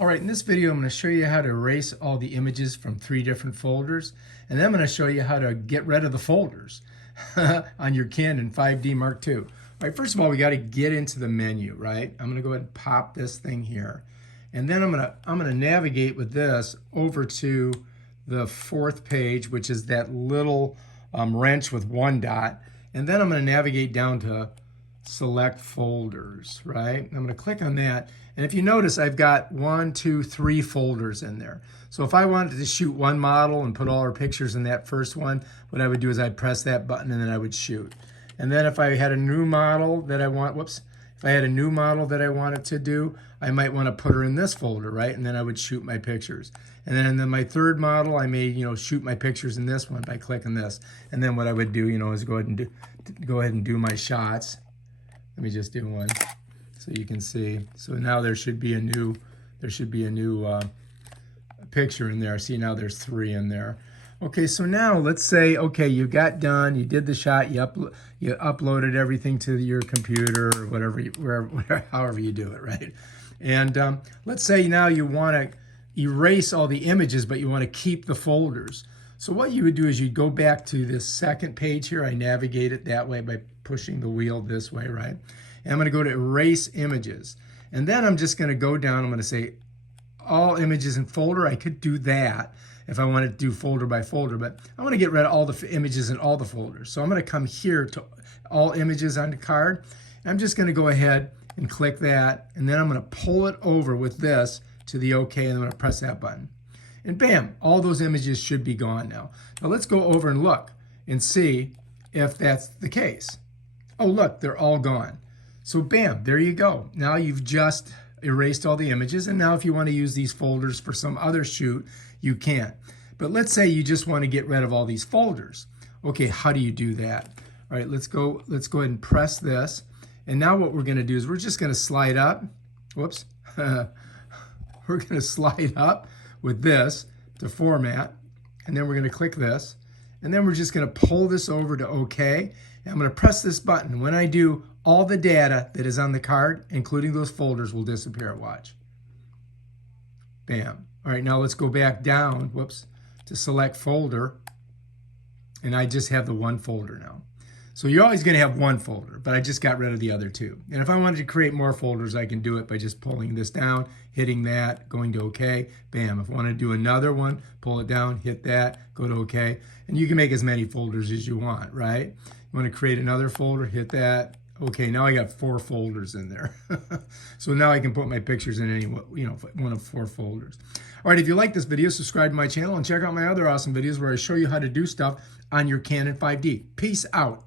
All right, in this video, I'm going to show you how to erase all the images from 3 different folders, and then I'm going to show you how to get rid of the folders on your Canon 5D Mark II. All right, first of all, we got to get into the menu, right? I'm going to go ahead and pop this thing here, and then I'm going to navigate with this over to the 4th page, which is that little wrench with 1 dot, and then I'm going to navigate down to select folders, right? I'm going to click on that. And if you notice, I've got 1, 2, 3 folders in there. So if I wanted to shoot one model and put all our pictures in that first one, what I would do is I'd press that button and then I would shoot. And then if I had a new model that I want, if I had a new model that I wanted to do, I might want to put her in this folder, right? And then I would shoot my pictures. And then my third model, I may, shoot my pictures in this one by clicking this. And then what I would do, is go ahead and do my shots. Let me just do one so you can see. So now there should be a new picture in there. See, now there's 3 in there. Okay, so now let's say, okay, you got done, you did the shot, you uploaded everything to your computer or whatever, however you do it, right? And let's say now you want to erase all the images, but you want to keep the folders. So what you would do is you'd go back to this second page here. I navigate it that way by pushing the wheel this way, right? And I'm going to go to erase images. And then I'm just going to go down. I'm going to say all images in folder. I could do that if I wanted to do folder by folder, but I want to get rid of all the images in all the folders. So I'm going to come here to all images on the card. I'm just going to go ahead and click that. And then I'm going to pull it over with this to the OK, and I'm going to press that button. And bam, all those images should be gone now. Now let's go over and look and see if that's the case. Oh, look, they're all gone. So bam, there you go. Now you've just erased all the images, and now if you want to use these folders for some other shoot, you can. But let's say you just want to get rid of all these folders. Okay, how do you do that? All right, let's go ahead and press this. And now what we're going to do is we're just going to slide up. Whoops. We're going to slide up with this to format, and then we're going to click this, and then we're just going to pull this over to OK, and I'm going to press this button. When I do, all the data that is on the card, including those folders, will disappear. Watch. Bam. All right, now let's go back down, to select folder, and I just have the 1 folder now. So you're always going to have 1 folder, but I just got rid of the other 2. And if I wanted to create more folders, I can do it by just pulling this down, hitting that, going to OK, bam. If I want to do another one, pull it down, hit that, go to OK. And you can make as many folders as you want, right? You want to create another folder, hit that. Okay, now I got 4 folders in there. So now I can put my pictures in any, one of 4 folders. All right, if you like this video, subscribe to my channel and check out my other awesome videos where I show you how to do stuff on your Canon 5D. Peace out.